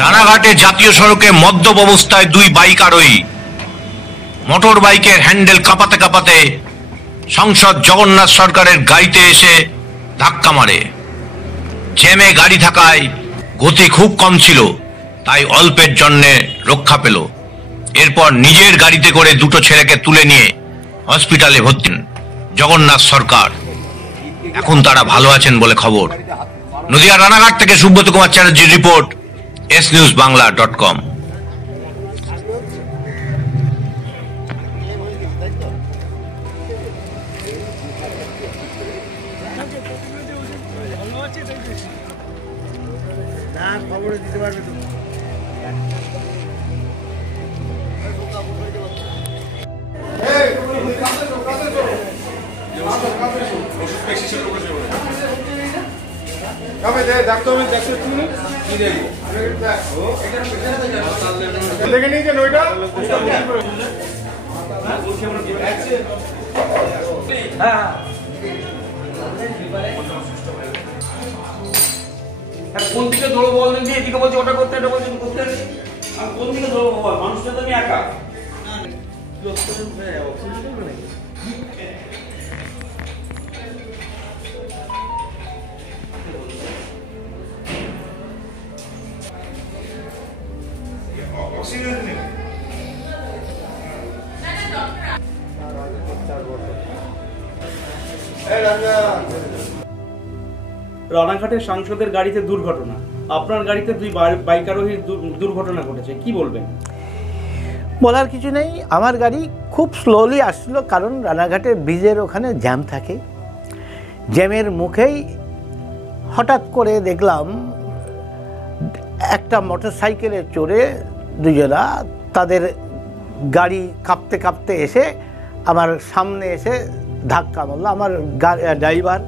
রানাঘাটে জাতীয় সড়কে মদ্যপ অবস্থায় দুই বাইক আরোহী মোটর বাইকের হ্যান্ডেল কাঁপাতে কাঁপাতে সাংসদ জগন্নাথ সরকারের গাড়িতে এসে ধাক্কা মারে। জ্যামে গাড়ি থাকায় গতি খুব কম ছিল, তাই অল্পের জন্যে রক্ষা পেল। এরপর নিজের গাড়িতে করে দুটো ছেলেকে তুলে নিয়ে হসপিটালে ভর্তি জগন্নাথ সরকার। এখন তারা ভালো আছেন বলে খবর। নদিয়া রানাঘাট থেকে সুব্রত কুমার চ্যাটার্জির রিপোর্ট, snewsbangla.com। খবরে দিতে পারবে তো। দেখে নিয়েছেন ওইটা? হ্যাঁ, কোন দিকে ধরবো বলেন যে এদিকে বলছে ওটা করতে, এটা বলছে করতে, আমি কোন দিকে ধরবো বল? মানুষটা তো আমি একা। রানাঘাটের সাংসদের গাড়িতে দুর্ঘটনা, আপনার গাড়িতে দুই বাইক আরোহীর দুর্ঘটনা ঘটেছে, কি বলবেন? বলার কিছু নেই। আমার গাড়ি খুব স্লোলি আসছিল, কারণ রানাঘাটের ব্রিজের ওখানে জ্যাম থাকে। জ্যামের মুখেই হঠাৎ করে দেখলাম একটা মোটর সাইকেলে চড়ে দুজনা তাদের গাড়ি কাঁপতে কাঁপতে এসে আমার সামনে এসে ধাক্কা মারল। আমার ড্রাইভার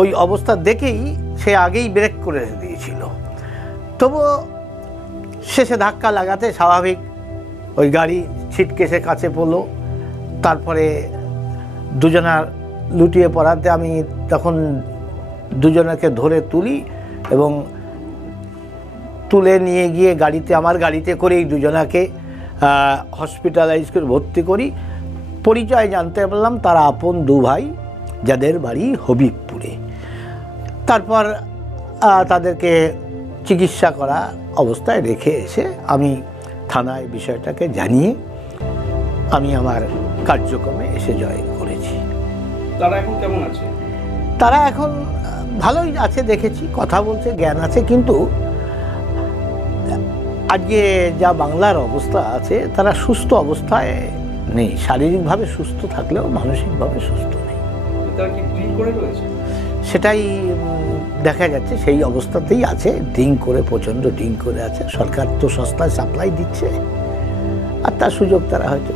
ওই অবস্থা দেখেই সে আগেই ব্রেক করে দিয়েছিল, তবুও শেষে ধাক্কা লাগাতে স্বাভাবিক ওই গাড়ি ছিটকেসে কাছে পড়লো। তারপরে দুজনা লুটিয়ে পড়াতে আমি তখন দুজনাকে ধরে তুলি এবং তুলে নিয়ে গিয়ে গাড়িতে, আমার গাড়িতে করেই দুজনাকে হসপিটালাইজ করে ভর্তি করি। পরিচয় জানতে পারলাম তারা আপন দু ভাই, যাদের বাড়ি হবিবপুরে। তারপর তাদেরকে চিকিৎসা করা অবস্থায় রেখে এসে আমি থানায় বিষয়টাকে জানিয়ে আমি আমার কার্যক্রমে এসে জয়েন করেছি। তারা এখন কেমন আছে? তারা এখন ভালোই আছে, দেখেছি, কথা বলছে, জ্ঞান আছে, কিন্তু আজকে যা বাংলার অবস্থা আছে তারা সুস্থ অবস্থায় নেই। শারীরিকভাবে সুস্থ থাকলেও মানসিকভাবে সুস্থ নেই। তারা কি ড্রিঙ্ক করে রয়েছে? সেটাই দেখা যাচ্ছে, সেই অবস্থাতেই আছে। ড্রিঙ্ক করে, প্রচণ্ড ড্রিঙ্ক করে আছে। সরকার তো সস্তায় সাপ্লাই দিচ্ছে, আর তার সুযোগ তারা হয়তো